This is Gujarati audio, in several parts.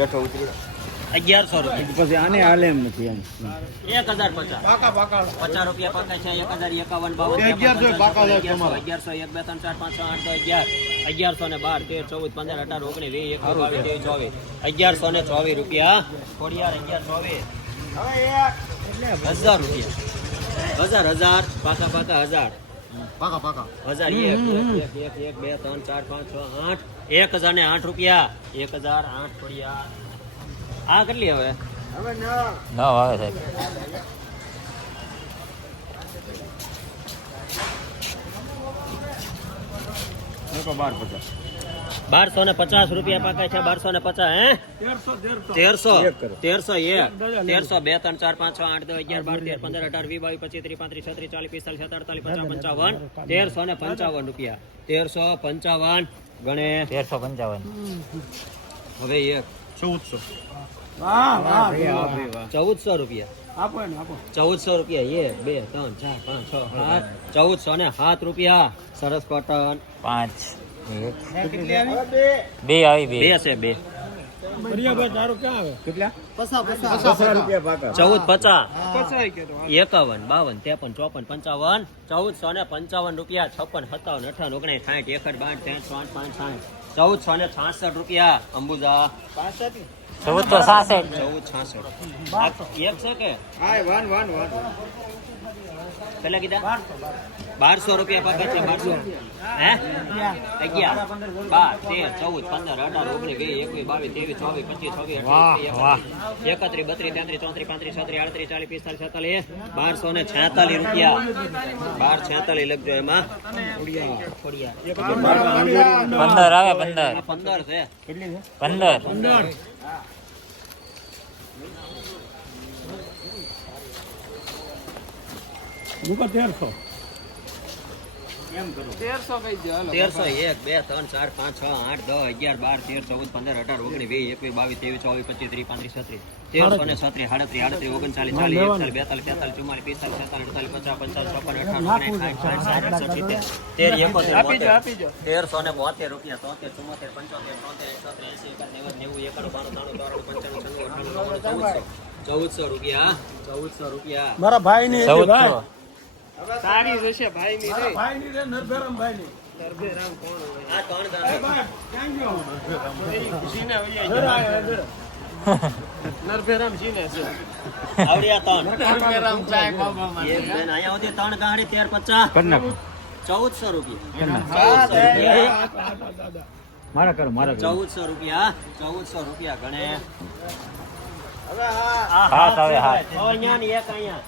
બેઠો ઉતરી અગિયારસો રૂપિયા. પછી આને હાલે એમ નથી એમ. એક હજાર પચાસ. પચાસ રૂપિયા પકાય છે એક હજાર એકાવન બાવન અગિયારસો એક બે ત્રણ ચાર પાંચ છ આઠ અગિયાર. અગિયારસો ને બાર તેર ચૌદ પંદર અઢાર ઓગણીસ વીસ એકવીસ બાવીસ ત્રેવીસ ચોવીસ. અગિયારસો ને ચોવીસ રૂપિયા. ખોડિયાર અગિયાર ચોવીસ. હજાર રૂપિયા. હજાર હજાર પાકા પાકા હજાર. પાકા પાકા. હજાર એક એક, એક એક બે ત્રણ ચાર પાંચ છ આઠ એક હજાર ને આઠ રૂપિયા એક હજાર આઠ ખોડિયાર આ કેટલી હવે ન. આવે સાહેબ. બારસો ને પચાસ રૂપિયા પાકા છે બારસો ને પચાસ હે? તેરસો તેરસો. એક તેરસો બે ત્રણ ચાર પાંચ છ આઠ દસ અગિયાર બાર તેર પંદર અઢાર વીસ બાવીસ પચીસ ત્રીસ પાંત્રીસ છત્રીસ ચાલીસ પિસ્તાલીસ સત્તર અડતાલીસ પચાસ પંચાવન. તેરસો ને પંચાવન રૂપિયા. તેરસો પંચાવન. ગણે. તેરસો પંચાવન. હવે એક ચૌદસો. ચૌદસો રૂપિયા. ચૌદસો રૂપિયા. એ બે ત્રણ ચાર પાંચ છ સાત ચૌદસો ને સાત રૂપિયા. સરસ કોટન પાંચ. બે આવી? બે બે. છે બે. ચૌદ પચાસ. એકાવન બાવન ત્રેપન ચોપન પંચાવન. ચૌદસો ને પંચાવન રૂપિયા છપ્પન સત્તાવન અઠાવન ઓગણીસ સાઠ એકસઠ બાઠ ત્રેસઠ આઠ પાંચ સાઠ. ચૌદસો ને છાસઠ રૂપિયા અંબુજા. ચૌદસો ચૌદ છાસઠ. એક છે કે? કેટલા કીધા? બારસો રૂપિયા પાકા છે બારસો. હે? અગિયાર. બાર તેર ચૌદ પંદર અઢાર ઓગણીસ વીસ એકવીસ બાવીસ ત્રેવીસ ચોવીસ પચીસ છવ્વીસ એકત્રીસ બત્રીસ તેત્રીસ ચોત્રીસ પાંત્રીસ છત્રીસ આડત્રીસ ચાલીસ પિસ્તાલીસ છેતાલીસ બારસો ને છેતાલીસ રૂપિયા. બાર છેતાલીસ લખજો એમાં. પંદર આવે પંદર. પંદર છે. પંદર. તેરસો. એક બે ત્રણ ચાર પાંચ છ આઠ દસ અગિયાર બાર તેર ચૌદ પંદર અઢાર ઓગણીસ વીસ એકવીસ બાવીસ ત્રેવીસ ચોવીસ પચીસ ત્રીસ પાંત્રીસ છત્રીસ. તેરસો ને છત્રીસ સાડત્રીસ આડત્રીસ ઓગણચાલીસ ચાલીસ એકતાલીસ બેતાલીસ તેતાલીસ ચુમ્માલીસ પિસ્તાલીસ છેતાલીસ અડતાલીસ પચાસ પંચાવન છપ્પન અઠાવન તેરસો ને બોતેર રૂપિયા તોતેર ચુમ્મોતેર પંચોતેર તોતેર એકોતેર એસી એકાદ નેવું નેવું એકાણું બાણું ત્રાણું ચોરાણું પંચાણું છન્નું નવ્વાણું ચૌદસો રૂપિયા ચૌદસો રૂપિયા. મારા ભાઈ ની સારી જશે ભાઈ ની રે. ભાઈ ની રે નરભેરામ ભાઈ ની આ નરભેરામ જીને છે. આવડ્યા ત્રણ. નરભેરામ ચાય બાબા એક બેન અહીંયા સુધી ત્રણ ગાડી તેર પચાસ. કર નાખ ચૌદસો રૂપિયા. ચૌદસો મારા કરો મારા કરો. ચૌદસો રૂપિયા ચૌદસો રૂપિયા ગણે. હા. હા અહીંયા ને એક અહીંયા.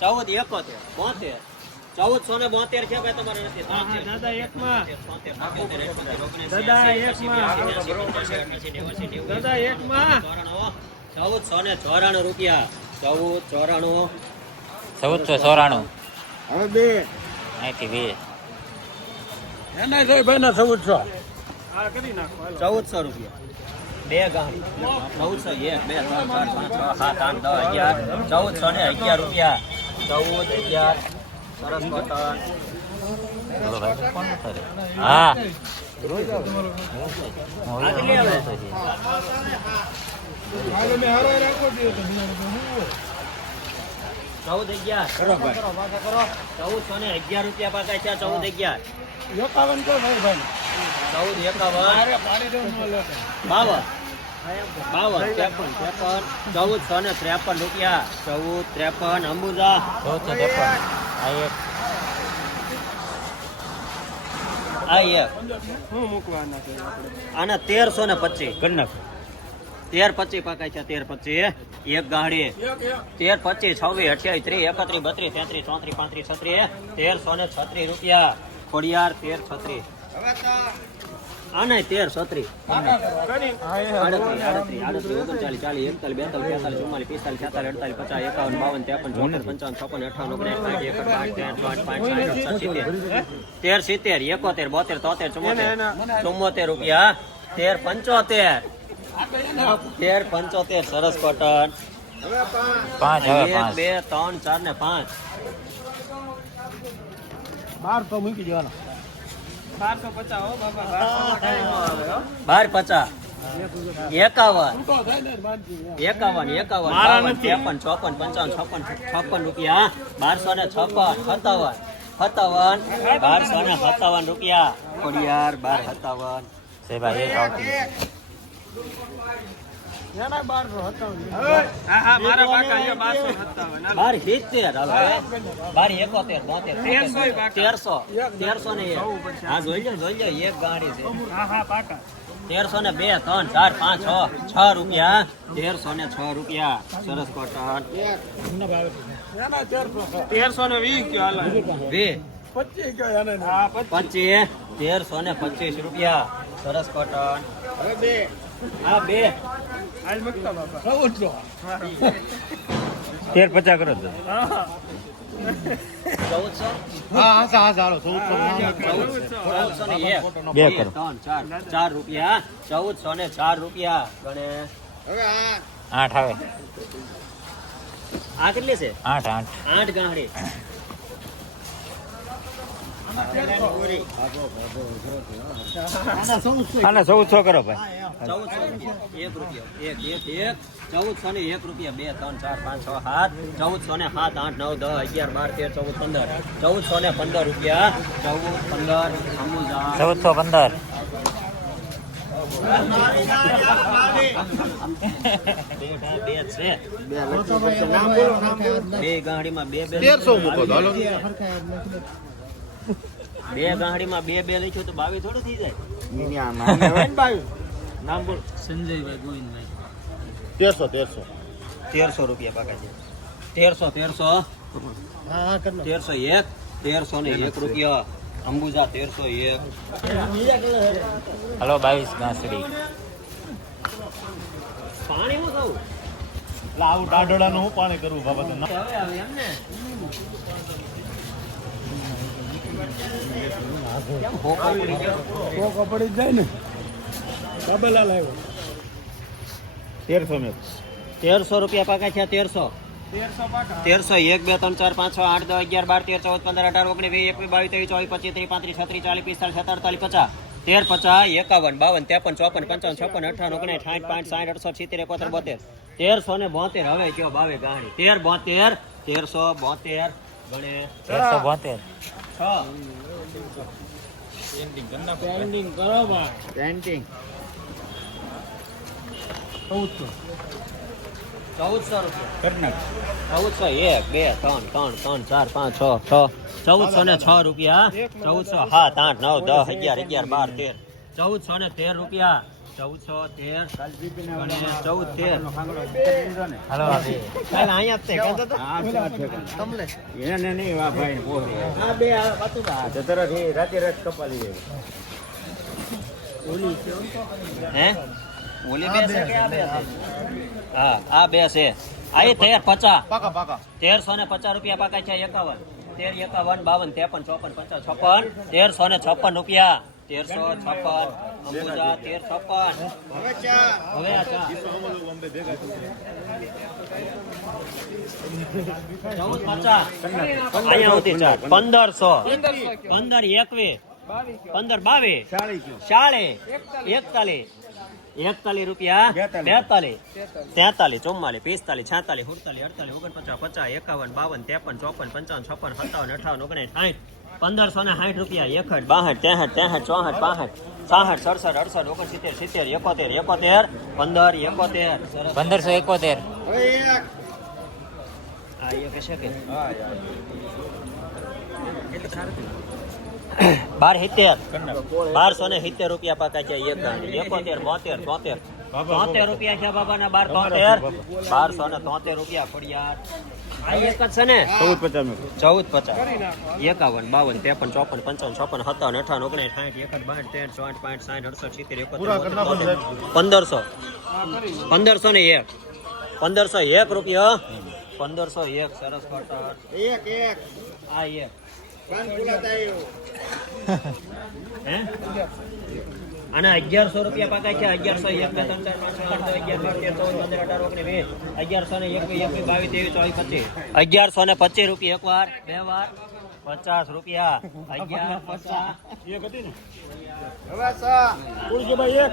ચૌદ એકોતેર બોતેર ચૌદસો ને બોતેર છે ભાઈ તમારે નથી ચૌદસો ને ચોરાણું રૂપિયા ચૌદ ચોરાણું ચૌદસો ચોરાણું બે અહીંથી બે એના ભાઈ ના ચૌદસો. ચૌદસો રૂપિયા. બે ગાડી ચૌદસો એક બે ત્રણ ચાર પાંચ છ સાત આઠ દસ અગિયાર. ચૌદસો ને અગિયાર રૂપિયા. ચૌદ અગિયાર. સરસ કરે હા. ચૌદ અગિયાર. ચૌદસો ને અગિયાર રૂપિયા પાકા છે ચૌદ અગિયાર. એકાવન કરો ભાઈ ભાઈ. ચૌદ એકાવન. અરે પાડી દઉં ન લેતો બાવન. બાવન ત્રેપન ત્રેપન. ચૌદસો ને ત્રેપન રૂપિયા. ચૌદ ત્રેપન અંબુજા. ચૌદસો ત્રેપન. આ એક. આ એક. આના તેરસો ને પચીસ. નાખ. તેર પચીસ પકાય છે તેર પચીસ એક ગાડી. તેર પચીસ છવ્વીસ અઠ્યાવીસ ત્રીસ એકત્રીસ બત્રીસ તેત્રીસ ચોત્રીસ પાંત્રીસ છત્રીસ. તેરસો ને છત્રીસ રૂપિયા. ખોડિયાર તેર છત્રીસ. આને તેર છત્રીસ. ઓગણચાલીસ ચાલીસ એકતાલીસ બેતાલીસ તેતાલીસ ચુમ્માલીસ પિસ્તાલીસ છેતાલીસ અડતાલીસ પચાસ એકાવન બાવન ત્રેપન ચોપન પંચાવન છપ્પન અઠાવન ઓગણીસ તેર સિત્તેર એકોતેર બોતેર તોતેર ચુમ્મોતેર. ચુમ્મોતેર રૂપિયા. તેર પંચોતેર. તેર પંચોતેર સરસ કોટન પાંચ હવે એક પાંચ. બે ત્રણ ચાર ને પાંચ. બાર તો મૂકી દેવાના. બાર પચાસ એકાવન. તો થાય ને માનજી. એકાવન એકાવન મારા બાવન નથી. ત્રેપન ચોપન પંચાવન છપ્પન છપ્પન રૂપિયા બારસો ને છપ્પન સત્તાવન સત્તાવન બારસો ને સત્તાવન રૂપિયા. ખોડિયાર બાર સત્તાવન. સાહેબ એક આવતી. તેરસો ને એક. હા જોઈ લો જોઈ લો એક ગાડી છે. તેરસો ને બે ત્રણ ચાર પાંચ છ છ રૂપિયા. તેરસો ને છ રૂપિયા. સરસ કોટન તેરસો ને વીસ. પચીસ તેરસો ને પચીસ રૂપિયા. સરસ કોટન હા બે. આજ મૂકતા બાપા ચૌદસો તેર પચાસ કરો તો. ચૌદસો હા હા હા ચાલો ચૌદસો ને એક બે બે કરો. ચાર ચાર રૂપિયા ચૌદસો ને ચાર રૂપિયા. ગણેશ આઠ આવે. આ કેટલી છે? આઠ આઠ. આઠ ગાંહડી આના ચૌદસો કરો ભાઈ. ચૌદસો એક રૂપિયો એક એક એક ચૌદસો ને એક રૂપિયા બે ત્રણ ચાર પાંચ છ સાત ચૌદસો ને સાત આઠ નવ દસ અગિયાર બાર તેર ચૌદ પંદર. ચૌદસો ને પંદર રૂપિયા ચૌદ પંદર ચૌદસો પંદર બે ગાંડીમાં બે બે તેરસો મૂકો બે ગાંડીમાં બે બે લખ્યું તો બાવી થોડું થઈ જાય. નામ બોલ. સંજયભાઈ ગોવિંદભાઈ. તેરસો તેરસો. તેરસો રૂપિયા પાકા છે. તેરસો તેરસો. તેરસો એક તેરસો ને એક રૂપિયા. અંબુજા તેરસો એક. હલો બાવીસ ગાંસડી. પાણીમાં કહું આવું ડાઢોડાનું હું પાણી કરવું બાબત તો જાય ને ડબલા લાવ્યો તેરસો તેરસો રૂપિયા પાકા છે તેરસો. તેરસો એક બે ત્રણ ચાર પાંચ છ આઠ દસ અગિયાર બાર તેર ચૌદ પંદર અઢાર ઓગણીસ વીસ એકવીસ બાવીસ ત્રેવીસ ચોવીસ પચીસ ત્રીસ પાંત્રીસ છત્રીસ ચાલીસ પિસ્તાલીસ સત્તર અડતાલીસ પચાસ. તેર પચાસ એકાવન બાવન ત્રેપન ચોપન પંચાવન છપ્પન અઠાવન ઓગણીસ સાઠ પાંચ સાઠ અડસઠ સિત્તેર એકોતેર બોતેર. તેરસો ને બોતેર હવે કયો બાવે ગાણી તેર બોતેર તેરસો બોતેર. તેરસો બોતેર છ. કરો બા પેન્ટિંગ ચૌદસો. ચૌદસો રૂપિયા. ચૌદસો એક બે ત્રણ ત્રણ ત્રણ ચાર પાંચ છ છ. ચૌદસો ને છ રૂપિયા ચૌદસો સાત આઠ નવ દસ અગિયાર અગિયાર બાર તેર. ચૌદસો ને તેર રૂપિયા. ચૌદસો તેર. ચૌદ તેર. હલો abi અહીંયા જ તે એને નહીં વા ભાઈ આ બે આ પાછું બા. તો તરત એ રાતે રાત કપાલી જાય હે? ઓલી બે છે કે આ બે હા આ બે છે. આ તેર પચાસ. પાકા પાકા. તેરસો ને પચાસ રૂપિયા પાકા છે એકાવન. તેર એકાવન બાવન ત્રેપન ચોપન પચાસ છપ્પન. તેરસો ને છપ્પન રૂપિયા. તેરસો છપ્પન અંબુજા તેર છપ્પન. હવે ચૌદ પચાસ. અહીંયા સુધી ચાર પંદરસો. પંદર એકવીસ. પંદર બાવીસ. ચાલીસ એકતાલીસ. એકતાલીસ રૂપિયા. બેતાલીસ. તેતાલીસ ચુમ્માલીસ પિસ્તાલીસ છેતાલીસ સુડતાલીસ અડતાલીસ ઓગણપચાસ પચાસ એકાવન બાવન ત્રેપન ચોપન પંચાવન છપ્પન સત્તાવન અઠાવન ઓગણીસ સાઠ પંદરસો ને સાઠ રૂપિયા એકઠ બાસઠ ત્રેસઠ ત્રેસઠ ચોસઠ પાસઠ સાસઠ સડસઠ અડસઠ ઓગણસિત્તેર સિત્તેર એકોતેર એકોતેર પંદર એકોતેર. પંદરસો એકોતેર. એક કે. બાર સિત્તેર બારસો ને સિત્તેર રૂપિયા પાકા છે એકોતેર બોતેર તોતેર તોતેર રૂપિયા છે બાબાના બાર તોતેર. બારસો ને તોતેર રૂપિયા ફળિયાર. આ એક જ છે ને? ચૌદ પચાસ ચૌદ પચાસ. એકાવન બાવન ત્રેપન ચોપન પંચાવન છપ્પન સત્તાવન અઠાવન ઓગણીસ સાઠ એકઠ બાઠ તેર ચોઠ પાંચ સાઠ અડસઠ સિત્તેર એકોતેર પંદરસો. પંદરસો ને એક. પંદરસો એક રૂપિયા. પંદરસો એક સરસ કટર. એક એક. આ એક. હે? અને અગિયારસો રૂપિયા પાકા છે અગિયારસો એક બે ત્રણ ચાર પાંચ છ આઠ અગિયાર બાર તેર ચૌદ પંદર અઢાર ઓગણી વીસ અગિયારસો ને એક એકવીસ બાવીસ ત્રેવીસ ચોવીસ પચીસ. અગિયારસો ને પચીસ રૂપિયા એક વાર બે વાર પચાસ રૂપિયા. અગિયાર પચાસ. એક હતી ને? હવે એક.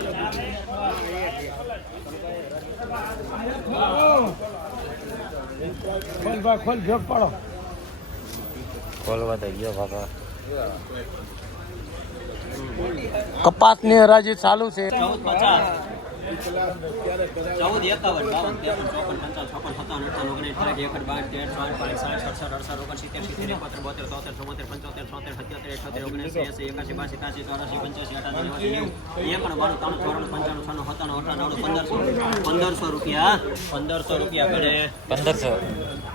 ખોલ ભાઈ ખોલ ભેગ પાડો. ખોલવા તો ગયો બાપા કપાસની હરાજી ચાલુ છે. ચૌદ પચાસ. ચૌદ એકાવન બાવન ત્રેપન ચોપન પંચાવન છપ્પન સત્તાવન અઠાવન ઓગણીસ ત્રીસ એકડ બાર તેર ચોર પાંચ સાઠ સડસઠ અડસઠ ઓગણ સિત્તેર સિત્તેર એકોતેર બોતેર તોતેર ચુમ્મોતેર પંચોતેર છોતેર સત્યોતેર અઠ્યોતેર ઓગણીસ એસી એકાસી બાસી ત્યાસી ચોરાસી પંચ્યાસી અઠાસી નેવાસી નેવું એકણ બાણું ત્રણ ચોરાણું પંચાણું છન્નું સત્તાણું અઠાણું પંદરસો. પંદરસો રૂપિયા. પંદરસો રૂપિયા પડે પંદરસો.